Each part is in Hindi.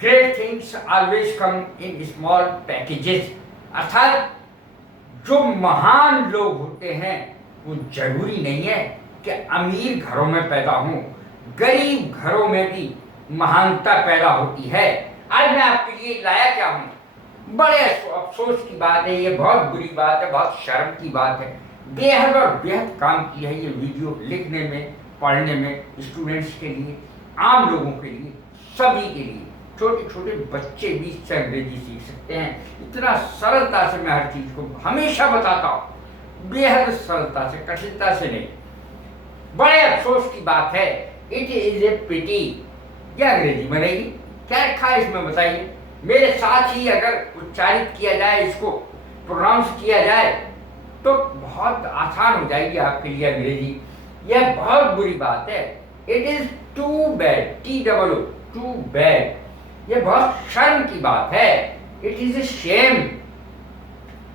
Great things always come in small packages. अर्थात जो महान लोग होते हैं वो जरूरी नहीं है कि अमीर घरों में पैदा हों, गरीब घरों में भी महानता पैदा होती है। आज मैं आपके लिए लाया क्या हूँ, बड़े अफसोस की बात है, ये बहुत बुरी बात है, बहुत शर्म की बात है। बेहद और बेहद काम की है ये वीडियो लिखने में, पढ़ने में, स्टूडेंट्स के लिए, आम लोगों के लिए, सभी के लिए। छोटे छोटे बच्चे भी इससे अंग्रेजी सीख सकते हैं। इतना सरलता से मैं हर चीज को हमेशा बताता हूँ, बेहद सरलता से, कठिनता से नहीं। बड़े अफसोस की बात है, इट इज ए पिटी। क्या अंग्रेजी बनेगी, क्या रखा है इसमें बताइए। मेरे साथ ही अगर उच्चारित किया जाए, इसको प्रोनाउंस किया जाए तो बहुत आसान हो जाएगी आपके लिए अंग्रेजी। यह बहुत बुरी बात है। It is too bad, TOO, too bad. ये बहुत शर्म की बात है। It is a shame.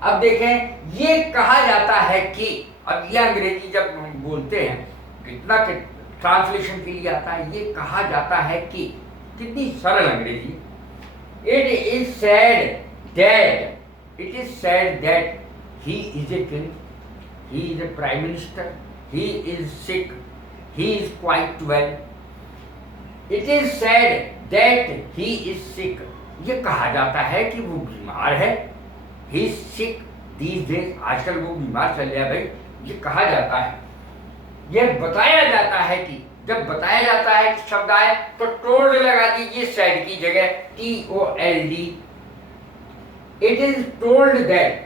अब देखें, ये कहा जाता है कि, अब ये अंग्रेजी जब हम बोलते हैं कितना ट्रांसलेशन के लिए आता है, ये कहा जाता है कि, कितनी सरल अंग्रेजी। It is said that he is a king, he is a prime minister, he is sick, he is quite well. It is said that he is sick. ये कहा जाता है कि वो बीमार है। He is sick these days, आजकल वो बीमार चल रहा है भाई, ये कहा जाता है। यह बताया जाता है कि, जब बताया जाता है कि शब्द आए तो टोल्ड लगा दीजिए सैड की जगह, TOLD। It is told that,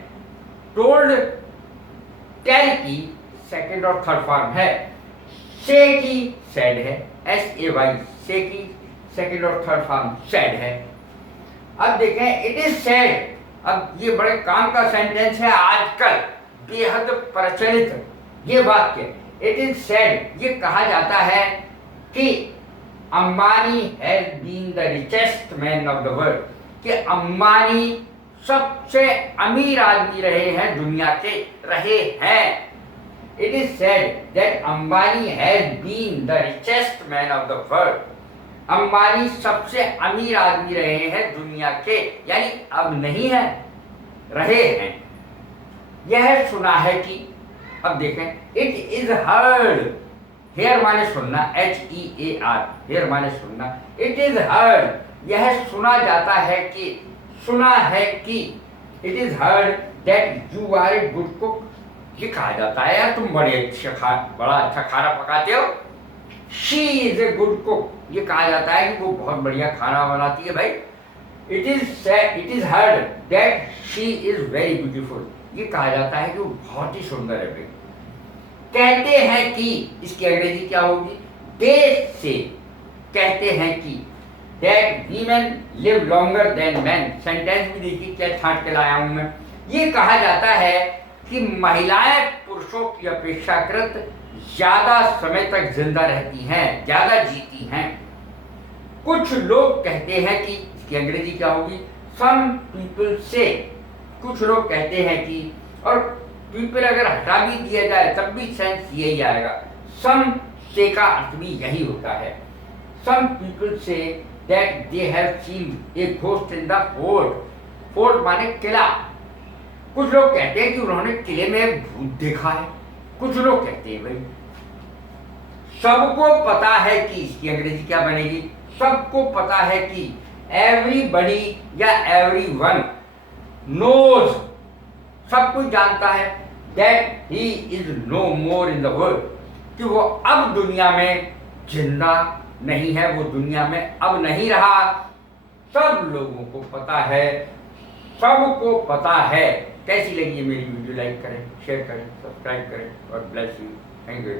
told tell की सेकंड और थर्ड फॉर्म है, से की सैड है, SAY, से की सेकंड और थर्ड फॉर्म सैड है। अब देखें, इट इज सैड। अब ये बड़े काम का सेंटेंस है, आजकल बेहद प्रचलित ये वाक्य। इट इज सैड, ये कहा जाता है कि Ambani has been the richest man of the world, कि अंबानी सबसे अमीर आदमी रहे हैं, दुनिया के रहे हैं। It is said that Ambani has been the richest man of the world. Ambani सबसे अमीर आदमी रहे हैं दुनिया के, यानी अब नहीं है, रहे हैं। यह सुना है कि, अब देखें, इट इज हर्ड, हेयर माने सुनना, HEAR, हेयर माने सुनना। इट इज हर्ड, यह सुना जाता है कि, सुना है कि, it is heard that you are a good cook. ये कहा जाता है यार तुम बड़ा अच्छा खाना पकाते हो। She is a good cook, ये कहा जाता है कि वो बहुत बढ़िया खाना बनाती है भाई। It is heard that she is very beautiful, ये कहा जाता है कि वो बहुत ही सुंदर है भाई। कहते हैं कि, इसकी अंग्रेजी क्या होगी, दे से, कहते हैं कि, that women live longer than man. Sentence भी देखिए क्या छांट के लाया हूं मैं। ये कहा जाता है कि महिलाएं पुरुषों की अपेक्षाकृत ज्यादा समय तक जिंदा रहती हैं, ज्यादा जीती हैं। कुछ लोग कहते हैं कि, इसकी अंग्रेजी क्या होगी, सम पीपल से, कुछ लोग कहते हैं कि, और पीपल अगर हटा भी दिया जाए तब भी सेंस यही आएगा। सम से का अर्थ भी यही होता है। Some people say that they have seen a ghost in the fort. Fort माने किला। कुछ लोग कहते हैं कि उन्होंने किले में एक भूत देखा है। कुछ लोग कहते हैं भाई। सबको पता है कि, इसकी अंग्रेजी क्या बनेगी, सबको पता है कि, एवरीबडी या एवरीवन नोज, सब कुछ जानता है, that he is no more in the world, कि वो अब दुनिया में जिंदा नहीं है, वो दुनिया में अब नहीं रहा। सब लोगों को पता है, सबको पता है। कैसी लगी ये मेरी वीडियो, लाइक करें, शेयर करें, सब्सक्राइब करें और ब्लेस यू। Thank you.